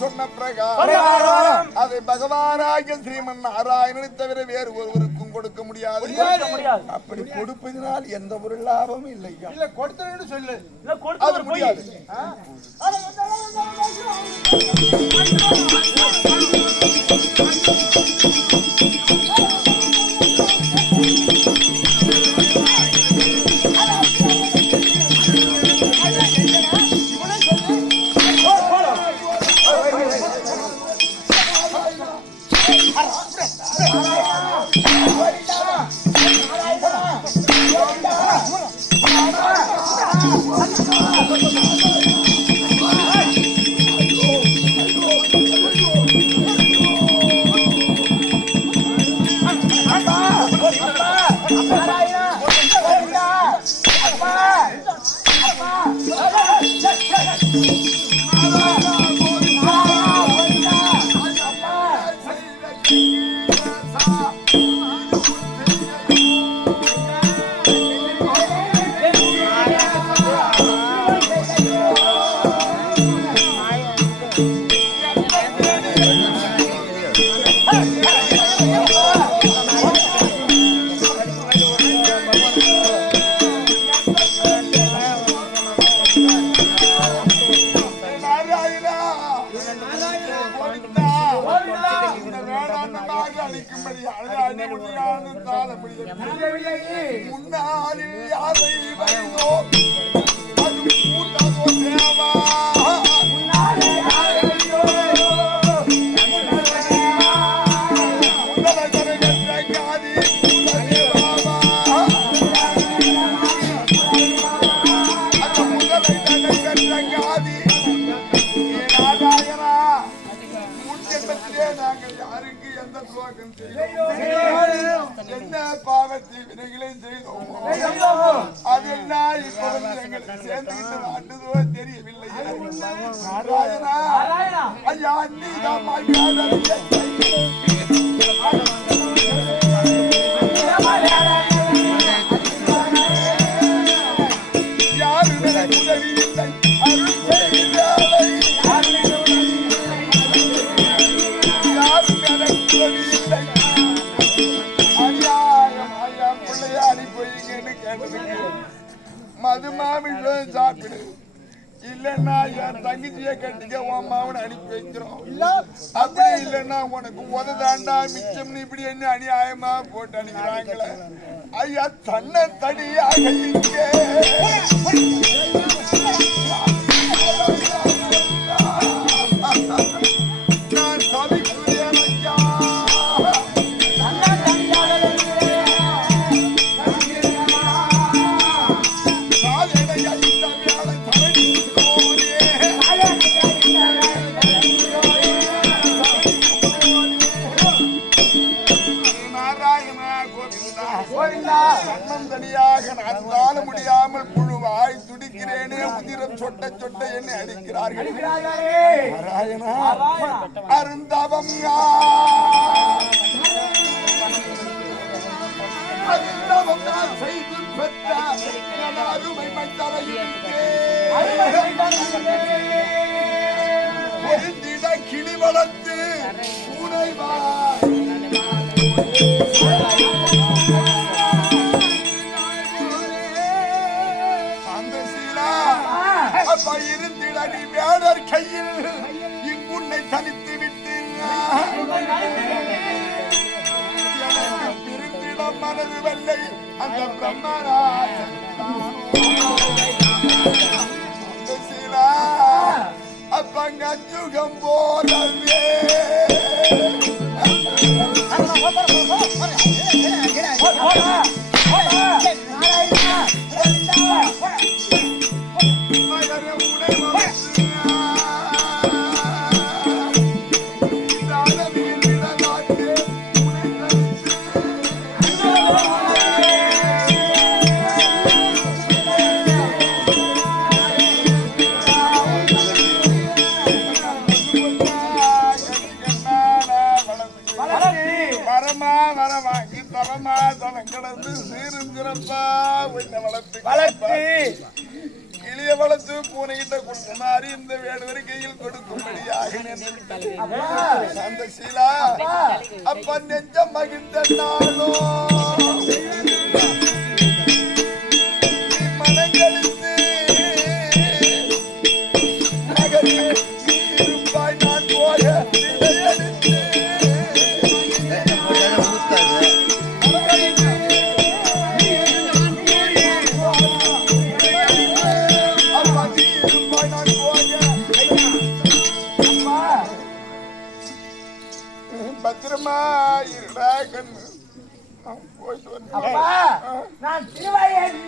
சொன்ன பிரகாரம் அதை பகவானாகிய ஸ்ரீமன் நாராயணனை தவிர வேறு ஒருவருக்கும் கொடுக்க முடியாது. அப்படி கொடுப்பதனால் எந்த ஒரு லாபமும் இல்லை. கொடுத்து சொல்லு, அது முடியாது. முன்னாளில் யாரை வைந்தோ அது கூட்டதோ தேவா என்ன பாவத்தை வினைகளை செய்தோமோ அதெல்லாம் இப்ப எங்களுக்கு சேர்ந்துகிட்டு ஆண்டுதோ தெரியவில்லை. நாராயணா ஐயா நீதான் யாரு உதவி இல்லை அருள் செய்தாலை யாரு உதவி இல்லை மது மாமிடம் சாப்பிடு இல்லன்னா என் தங்கச்சியை கட்டிக்க உன் மாவனை அனுப்பி வைக்கிறோம். அப்படி இல்லைன்னா உனக்கு உததாண்டா மிச்சம் இப்படி என்ன அநியாயமா போட்டு அனுப்பிக்கிறாங்களே. ஐயா தன்னை தனியாக இங்கே நான் தவிக்கிறேன் ஐயா. தனியாக நான் வாழ முடியாமல் புழுவாய் துடிக்கிறேனே உதிரம் சொட்ட சொட்ட என்னை அடிக்கிறார்கள். அருந்தவம் நான் செய்து பெற்ற அருமை மண்டலையிட கிளி வளர்த்து பூனைவாய் இருந்திடடி வேடர் கையில் இங்குன்னை தனித்து விட்டு திருந்திடம் மனது வெள்ளை அந்த பிரம்மராஜ அப்பங்க யுகம் போலவே இளைய வளர்த்து பூனைகிட்ட கொடுத்த மாதிரி இந்த வேடுவரை கையில் கொடுக்கும்படியாக அந்த சீலா அப்ப நெஞ்சம் மகிழ்ந்த நாளோ மனங்களித்து நகரே இருப்பாய் நான் போய பத்திரமா இருடா கண்ணு போயிட்டு வந்து நான் திருவாயன்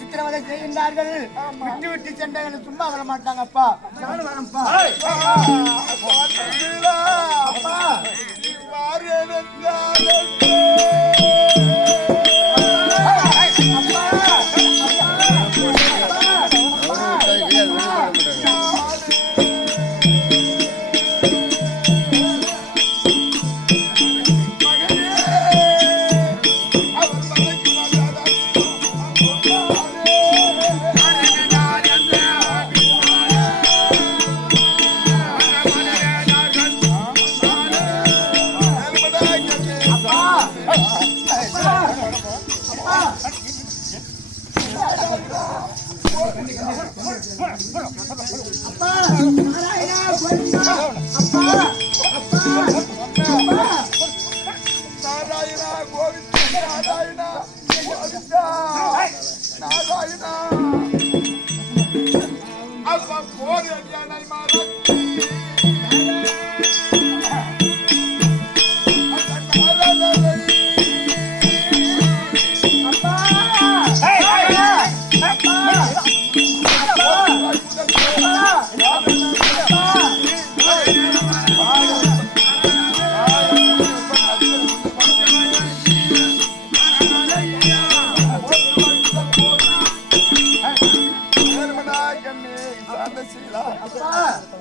சித்திரவதை செய்கின்றார்கள். விட்டு விட்டு சென்றவர்கள் சும்மா வர மாட்டாங்கப்பா. நானும் வரேன்ப்பா.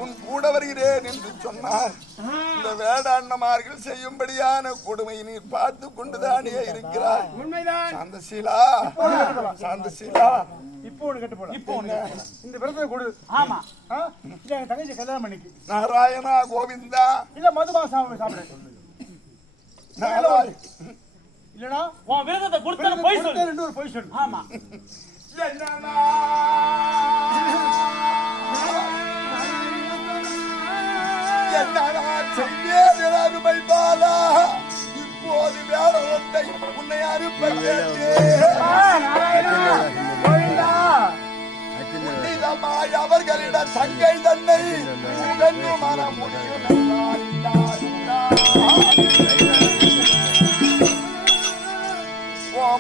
உன் கூட வருகிறேன் என்று சொன்னார். இந்த வேடாண்ணமார்கள் செய்யும்படியான கொடுமை நீர் பார்த்து கொண்டுதானே இருக்கிறார். சாந்தசீலா, சாந்தசீலா, இப்போ கட்டு போட இப்போ இந்த விரதத்தை கொடு. ஆமா, இல்ல தங்கச்சி கல்யாணம் பண்ணிக்கு. நாராயணா கோவிந்தா, இல்ல மதுமா சாப்பிட இல்லனா உன் விரதத்தை கொடுத்தா போய் சொல்லு. ரெண்டு ஒரு போய் சொல்லு. ஆமா, என்னன்னா செய்யமை பாலா, இப்போது வேற ஒன்றை உன்னை அனுப்ப புனிதமாய் அவர்களிடம் சங்கை தன்னை மன முடியும்.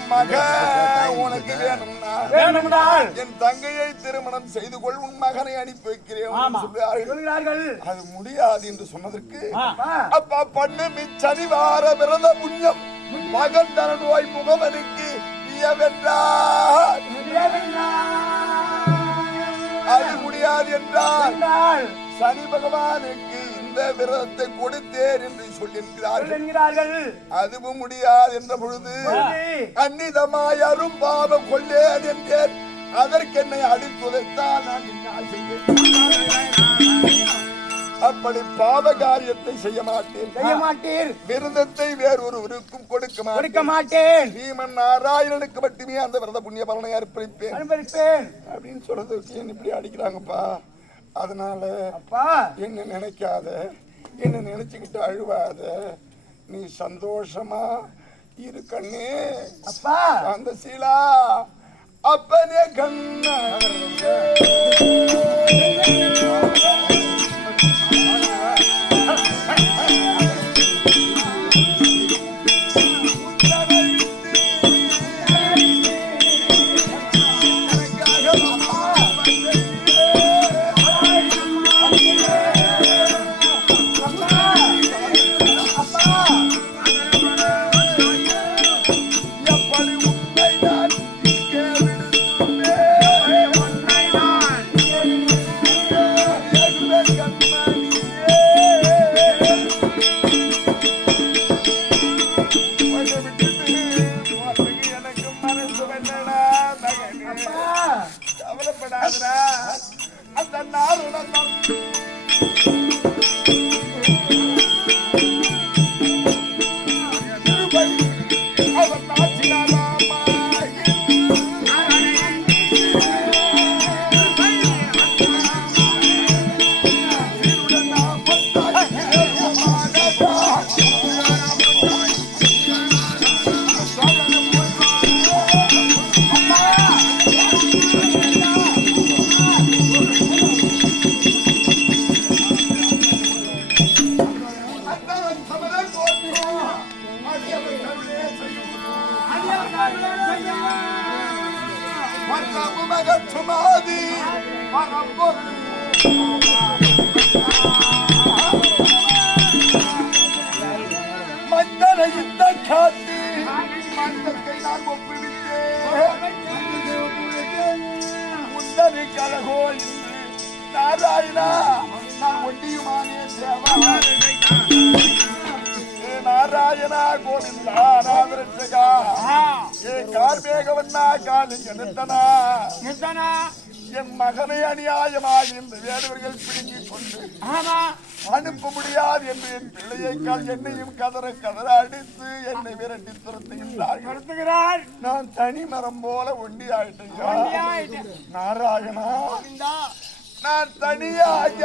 மக உனக்கு வேணும்னா வேண்டுமென்றால் என் தங்கையை திருமணம் செய்து கொள், உன் மகனை அனுப்பி வைக்கிறேன் சொல்கிறார்கள். அது முடியாது என்று சொன்னதற்கு அப்பா பண்ணும் இச்சனிவார விரத புண்ணியம் மகன் தன நோய் முகமனுக்கு அது முடியாது என்றால் சனி பகவானுக்கு இந்த விரதத்தை கொடுத்தேன் என்று சொல்லுகிறார்கள். அதுவும் முடியாது என்ற பொழுது அந்நிதமாய் அரும் பாவம் கொள்ளேன் என்றேன். அதற்கு என்னை அடித்துதைத்தான் நான் என்ன செய்வேன்? அப்படி பாவ காரியத்தை செய்ய மாட்டேன். விரதத்தை வேறொருவருக்கும் கொடுக்க மாட்டேன். ஸ்ரீமன் நாராயணனுக்கு மட்டுமே அந்த விரத புண்ணிய பலனை அர்ப்பணிப்பேன் அப்படின்னு சொல்றதுக்கு என்ன இப்படி அடிக்கிறாங்கப்பா. அதனால என்ன நினைக்காத, என்ன நினைச்சுக்கிட்டு அழுவாத, நீ சந்தோஷமா இரு கண்ணே. அப்பா அந்த சீலா அப்பனே கண்ணா நாராயணா நான் ஒண்டியுமானே சேவா நாராயணா கோவிந்தா நாதரட்சகா ஏ கார்மேகவண்ணா காலிங்க நித்தனா என் மகனை அநியாயமாக இந்த வேடுவர்கள் பிடுங்கிக் கொண்டு அனுப்ப முடியாது என்று என் பிள்ளையை என்னையும் கதற அடித்து என்னை விரட்டி துரத்துகிறார். நான் தனி மரம் போல ஒண்டி ஆயிட்டேன். நாராயணா நான் தனியாக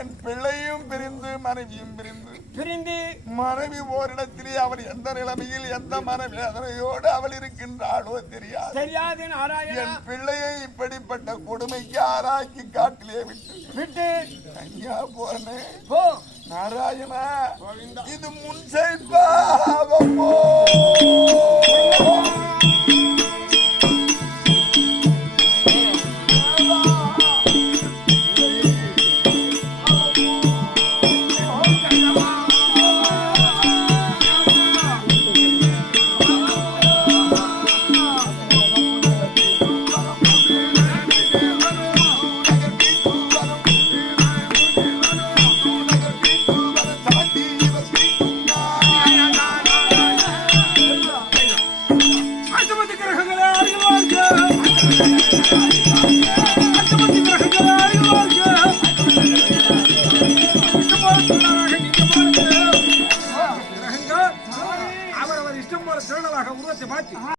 என் பிள்ளையும் பிரிந்து மனைவியும் பிரிந்து மனைவி ஓரிடத்திலே அவள் எந்த நிலைமையில் எந்த மனவேதனையோடு அவள் இருக்கின்றாளோ தெரியாது. என் பிள்ளையை இப்படிப்பட்ட கொடுமைக்கு ஆராய்ச்சி காட்டிலே விட்டு ஐயா போனே நாராயணா இது முன் செய்வாவோ உருவத்தை மாத்தி